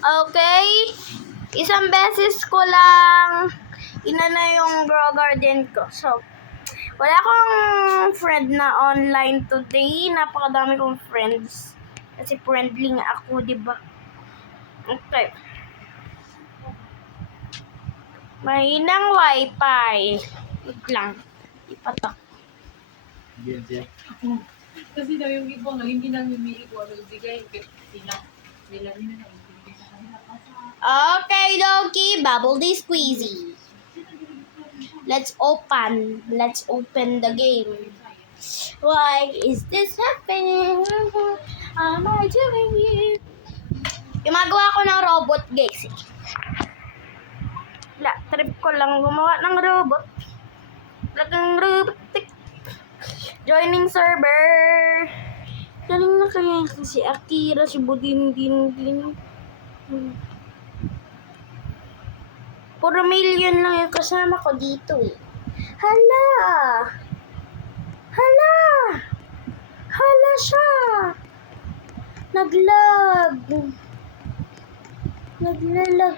Okay? Isang beses ko lang inana yung grow garden ko. So, wala akong friend na online today. Napakadami kong friends. Kasi friendly nga ako, di ba? Okay. Mahinang wifi. Wait lang. Ipatak. Kasi daw yung iba nga, hindi namin may ikaw nagbigay. Nila nila na nagbigay sa kanila. Okay, Doki. Bubble tea squeezy. Let's open the game. Why is this happening? Am I doing it? Gumagawa ko ng robot, guys. Trip ko lang gumawa ng robot. Lagang robot. Joining server. Galing na kaya si Akira, si Budin. Puro million lang yung kasama ko dito eh. Hala siya. Naglalag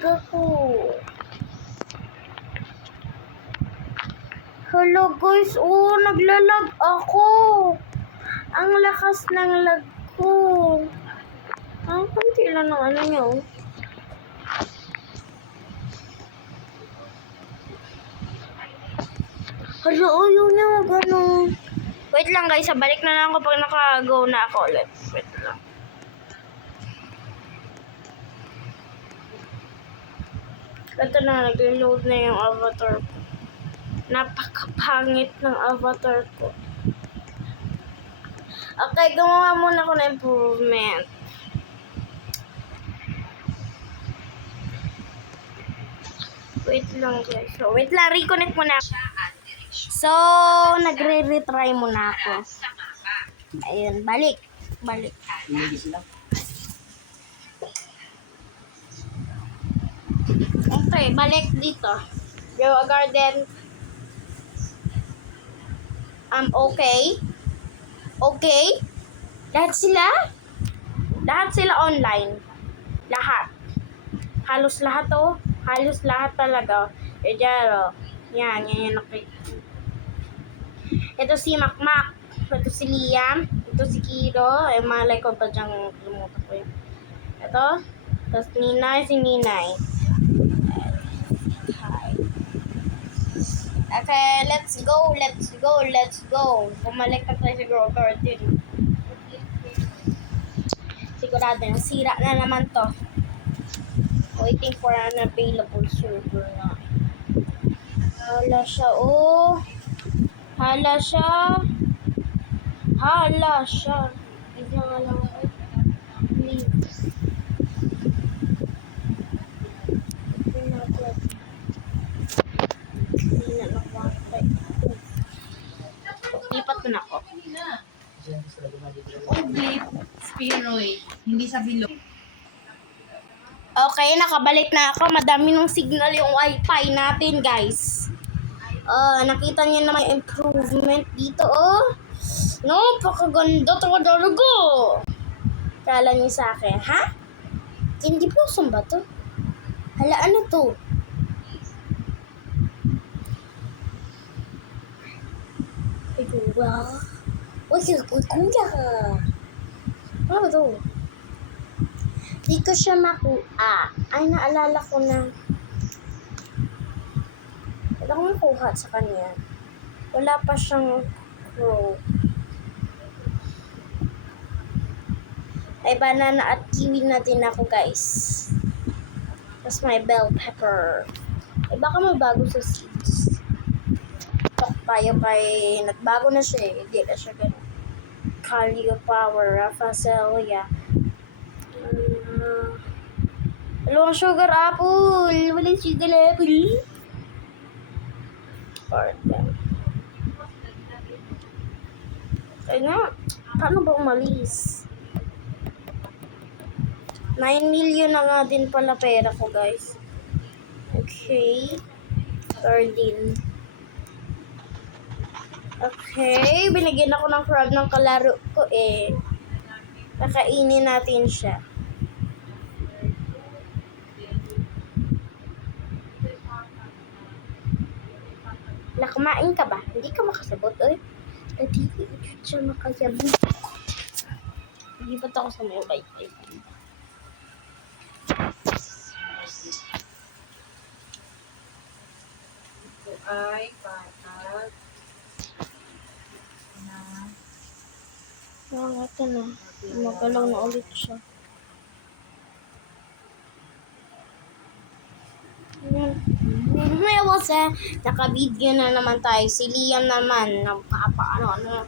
ako. Hello guys, naglalag ako. Ang lakas ng lag ko. Ang konti lang ng ano nyo. Hala, ayaw niya gano'n. Wait lang guys, balik na lang ako pag naka-go na ako ulit. Wait lang. Ito na, nag-load na yung avatar ko. Napakapangit ng avatar ko. Okay, gumawa muna ako ng improvement. Wait lang guys. So, wait lang, reconnect muna. So, nagre-retry muna ako. Ayun, balik. Okay, balik dito. Grow a garden. Okay. Okay. Lahat sila online. Lahat. Halos lahat talaga. Yan. Okay. Ito si Makmak. Ito si Liam. Ito si Kiro. Malay ko pa dyang lumuto ko yun. Ito. Tapos si Ninay. Okay, let's go. Bumalik na tayo sa grow garden. Sigurado yung sira na naman to. Waiting for an available server na. Hala siya. Hindi nga lang ako. Leave. Lipat ko na ako. Beef, spheroid, hindi sa bilog. Okay, nakabalik na ako. Madami ng signal yung wifi natin, guys. Nakita niyo naman yung improvement dito, No, pakaganda talaga. Kala niyo sa akin, ha? Candy blossom ba to? Hala, ano to? Kuya. Kuya. Ano ba to? Di ko siya makuha. Ay, naalala ko na. Wala akong makuha sa kanya. Wala pa siyang crow. Ay, banana at kiwi na din ako, guys. Tapos may bell pepper. Ay, baka may bago sa seeds. Talk tayo kay... Nagbago na siya eh. Hindi na siya ganun. Cauliflower, Rafacelia. Dalawang sugar apple. Walang sugar apple. Pardon. Kaya nga, paano ba umalis? 9 million na nga din pala pera ko, guys. Okay. 13. Okay. Binigyan ako ng crab ng kalaro ko eh. Kakainin natin siya. kumain ka ba? Hindi ka makasabot, oy. Hindi siya makasabot. Hindi ba't ako sa may wifi? Ito ay patag na Ito na. Magalaw na ulit siya. May wasa. Naka-video na naman tayo. Si Liam naman. Nagpapaano.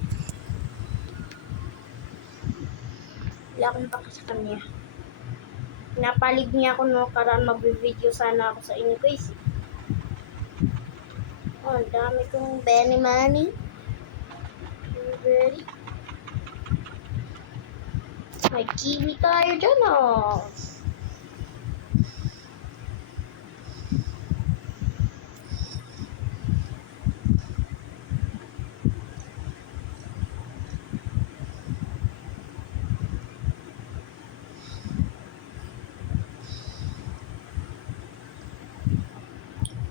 Wala akong paka sa kanya. Pinapalig niya ako no. Karaan mag-video sana ako sa inyo guys. Oh, ang dami kong Benny Money. Very. May kiwi tayo dyan oh.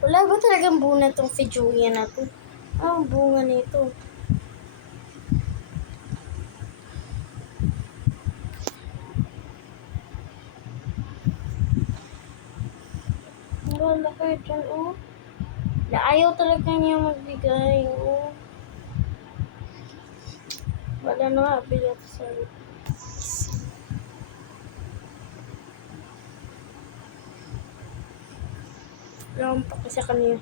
Wala ba talagang bunga itong Fijulia na to? Ah, ang bunga nito. Wala kayo dyan, oh. Ayaw talaga niya magbigay, oh. Wala na nga, bigyan ko sa Wala pa kasi kanina.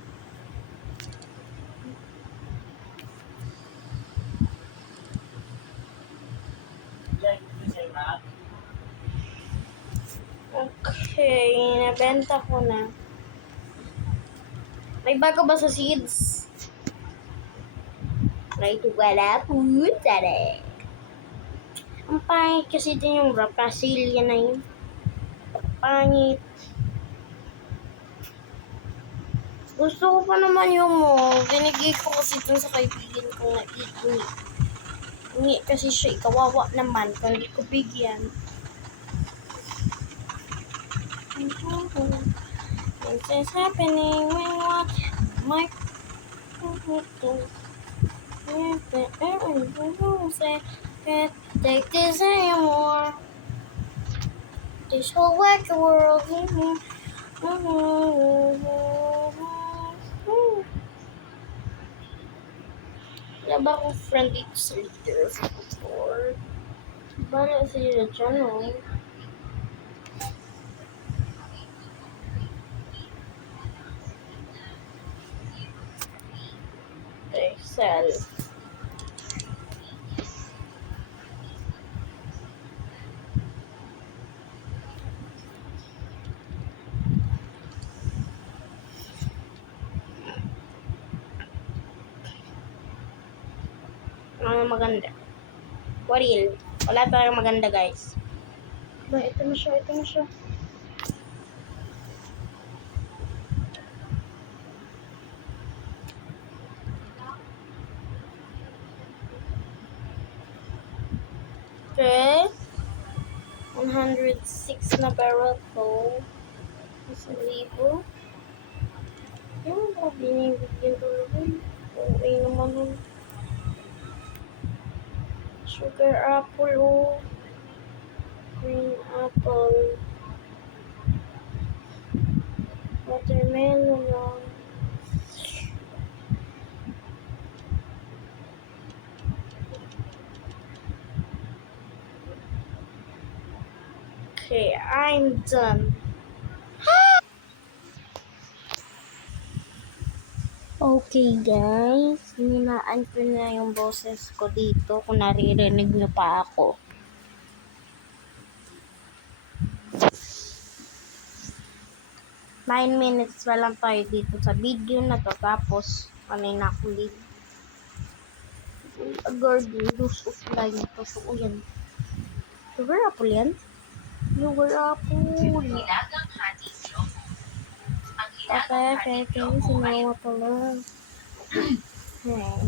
Okay, nabenta ko na. May bago ba sa seeds? May wala po, tare. Ang pangit kasi din yung Bracasia na yun. Pangit. Gusto ko pa naman yung binigay ko kasi dun sa kaibigan kong naiingi. Ingi kasi siya, ikawawa naman kung hindi ko bigyan. This is happening when what my say can't take this anymore. This whole wacky world. Wala ba akong friend dito sa leader of before? Bala sila dyan, oh. Excel. Mga maganda. Waril. Wala tayong maganda, guys. Ba, ito na siya, ito na siya. Okay. 106 na barrel ko. 1,000. Yung mga binibigyan ko naman. Okay naman nun. Sugar apple, oh. Green apple. Watermelon, oh. Okay, I'm done. Okay guys, hinaan ko na yung boses ko dito kung naririnig nyo pa ako. Nine minutes pa lang tayo dito sa video na to, tapos kanina ako leave. Garden, loose of line. Totoo yan. Sugar apple yan? Sugar apple. Okay, sinawa pala. Okay.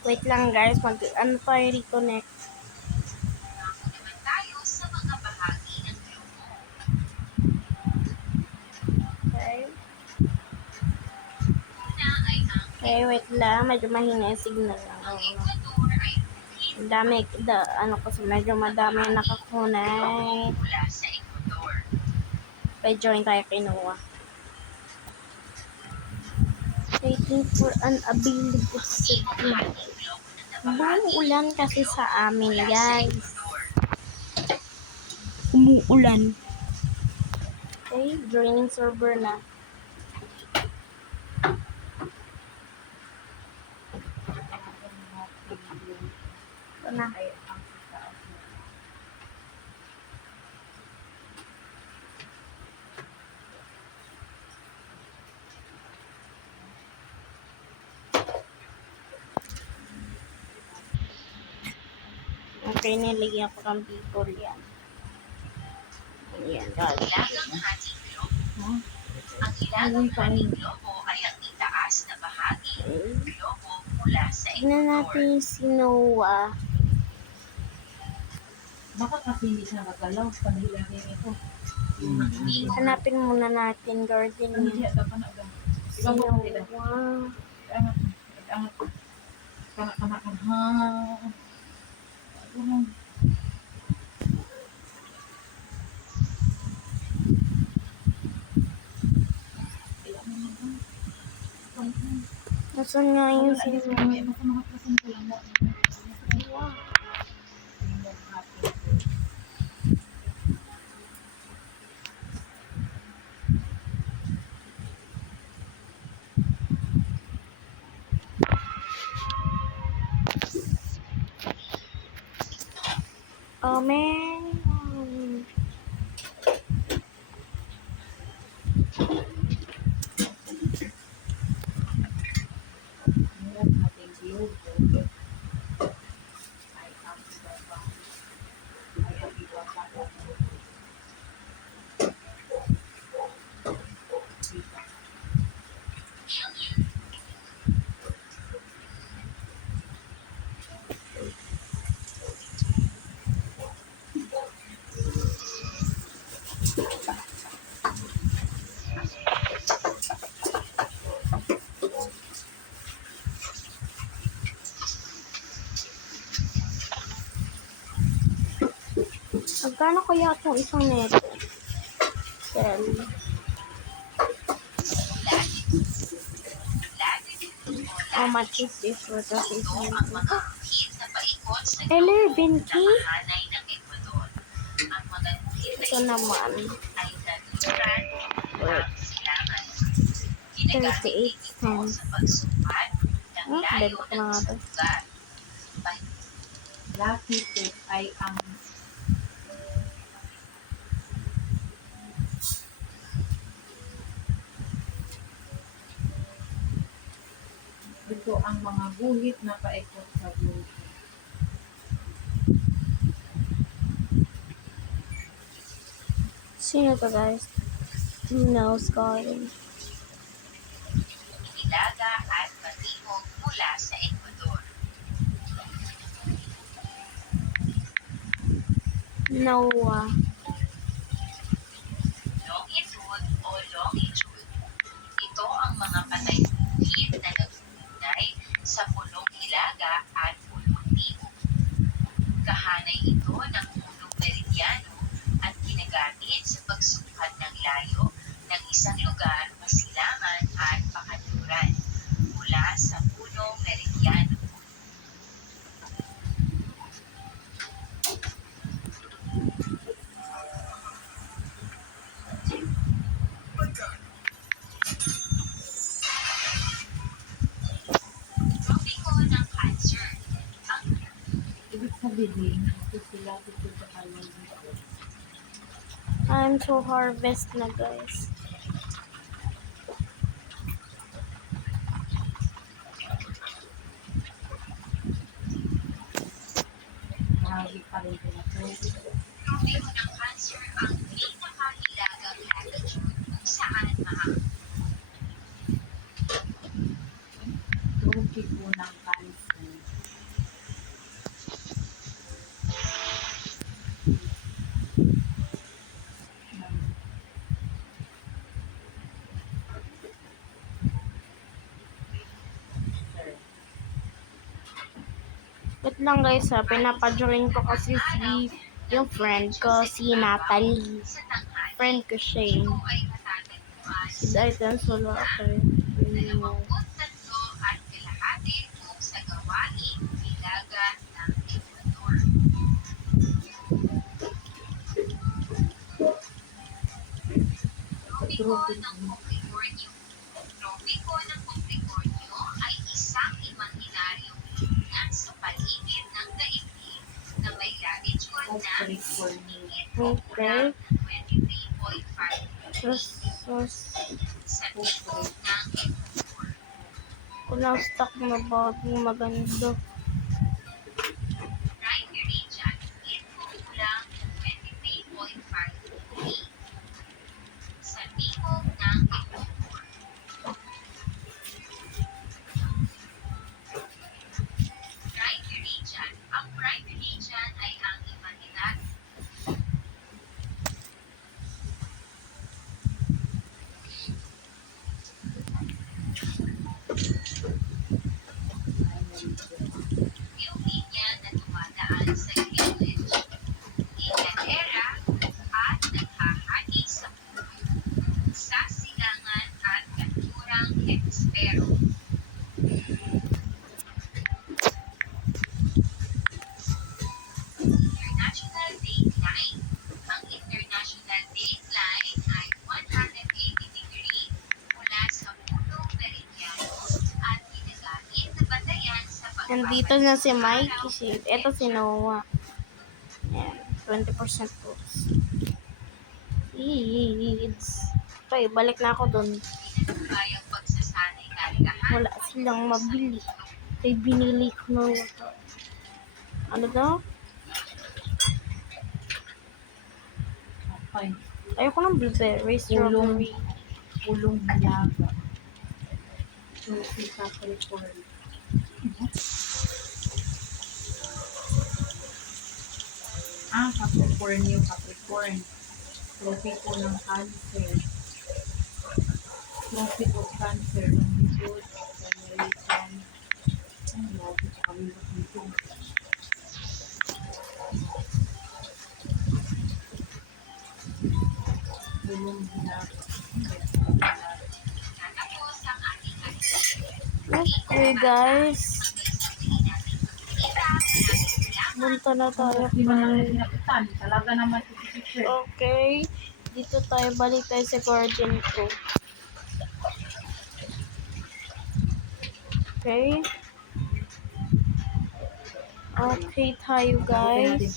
Wait lang guys, ano tayo reconnect. naman tayo sa mga bahagi ng globo. Okay. Una ay ang Okay, wait lang. Medyo mahina yung signal lang. Ecuador ay Ang dami, kasi medyo madami yung nakakunay. mula sa Ecuador. Okay, join tayo kay Noah. Waiting for an available signal. Ating globo na nabahagi Umuulan kasi sa amin, mula sa guys. Ecuador. Umuulan. Okay, joining server na. Ito na. Okay, nilagyan ko ng people yan. Ayan, guys. Hilagang hating globo. Ang hilagang hating globo ay ang itaas na bahagi Okay. ng globo mula sa Tignan Ecuador. natin si Noah. Baka kasi hindi siya nagalaw sa nilagay nito. Hanapin muna natin garden Ano niya. siya? Dapat na agad. Si Ibang mo nila. Noah. Angat. Angat. Kanak-kanak. Ha. Ano? Nasaan nga yung si Noah? Baka makaplasan ko lang mo. Oh, man. Magkano kaya itong isang neto? Sell. How much is this for the Ito isang ang neto? mga guhit na paikot sa 11K? na kahanay ng Ecuador. Ang mga guhit na Ito naman. ay naturan Worth ng silangan. Ginagamit 38 din ito cents. sa pagsukat ng layo Benta ko ng na nga isang to. lugar. Lucky tip ay ang ito ang mga guhit na paikot sa globo. Sino to guys? No, Scarlet. Inilaga at matibok mula sa Ecuador. Noah. Longitude o longitude. Ito ang mga patay guhit na nagpupunay sa pulong hilaga at pulong timog. Kahanay ito ng punong meridiano at ginagamit sa pagsukat ng layo ng isang lugar, masilangan at pakanluran mula sa punong meridiano. Tropiko ng Cancer. Ang Ibig sabihin, ito sila dito sa kalay dito. I'm to harvest na guys. bahagi pa rin nila to. Tropiko ng cancer ang pinakahilagang latitude kung saan Tropiko ng cancer. Wait lang guys ha, pinapajoin ko kasi yung friend ko, si Natalie. sa tanghali. Friend ko siya eh. Ito ay matatagpuan Si Daitan Solo ako eh. tatlo at kalahati kung sa gawaing hilaga ng Ecuador. Tropiko ng Capricornio ay isang imaginaryong linya sa paligid ng daigdig na may latitude na Capricornio. Okay. 23.5 Sus, sa tiko ng Ecuador. kulang stock na bagong maganda. Prime Meridian, ito kulang 23.5 degree sa tiko ng Ecuador. Prime Meridian, ang Prime Meridian ay ang imahinaryo yung linya na dumadaan sa Greenwich, Inglaterra, at naghahati sa mundo sa silangan at kanlurang hemisfero. International Dateline. Ang International Dateline ay 180 degree mula sa punong meridiano at ginagamit na batayan sa Nandito na si Mikey. Ito si Noah. Ayan, 20% po. Seeds. Okay, balik na ako dun. Pinatubayang pagsasanay kaligahan. Wala silang mabili. Kaya binili ko na ito. Ano daw? Okay. Ayoko ng blueberry, strawberry. Pulong hilaga. Trophy Capricorn. Capricorn. Tropiko ng cancer. Tropiko cancer ng likod. American. Ay, lagi sa kamilot nito. Pulong hilaga. Natapos ang ating Okay, guys. Punta na tayo. Hindi mo naman pinapitan. Talaga naman ito picture. Okay. Dito tayo. Balik tayo sa garden ko. Okay. Okay tayo, guys.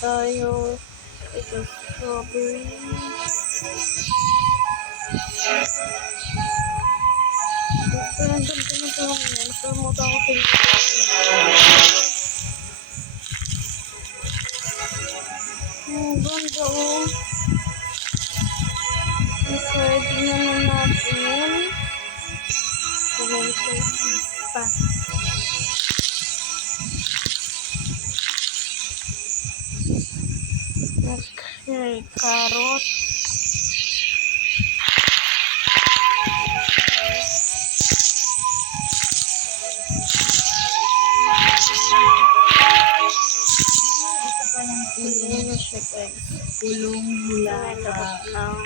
Tayo. Ito, strawberry. Ang ganda na ito. Napromote ako sa ang ganda, oh. Okay, tingnan na natin. Tomato pa. Okay, carrot. Ano siya, guys? Pulong mula Nalabot ng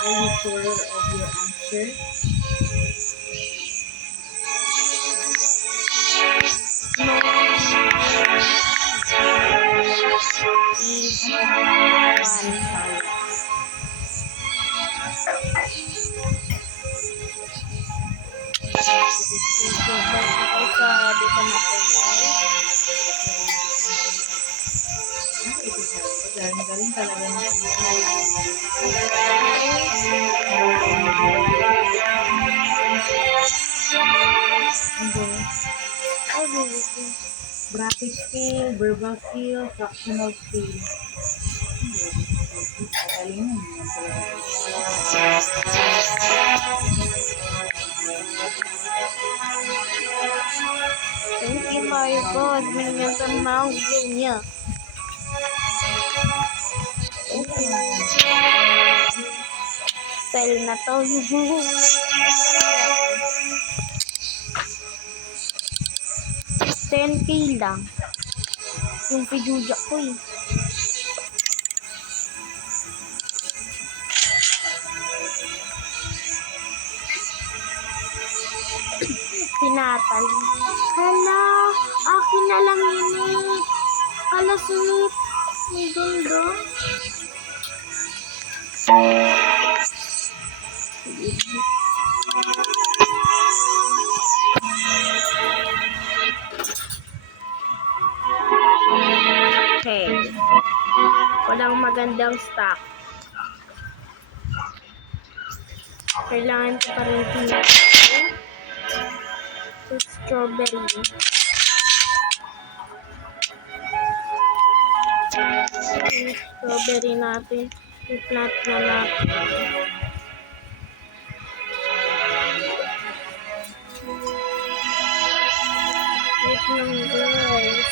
Are you sure of your answer? Galing talaga ng bracket scale, verbal scale, fractional scale. Galing mo talaga. Thank you, my God. Binigyan ka ng Mount niya. Thank you. Spell na to. Yuhu. 10K lang. Yung pijuja ko eh. Pinatali. Hala, akin na lang yun eh. Hala, sunit. Ang ganda. Okay. Walang magandang stock. Kailangan ko pa rin pinatali. So, strawberry. Yung strawberry natin. I-plant na natin. Wait lang guys.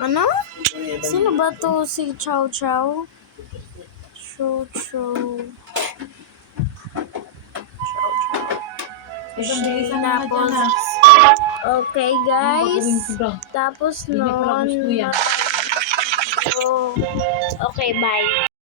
Ano? Sino ba to si Chow Chow? Chow Chow. Isang bilisan na Tapos, dyan, okay Ano guys. gagawin ko daw? Tapos Hindi ko pala noon, gusto yan. okay, bye.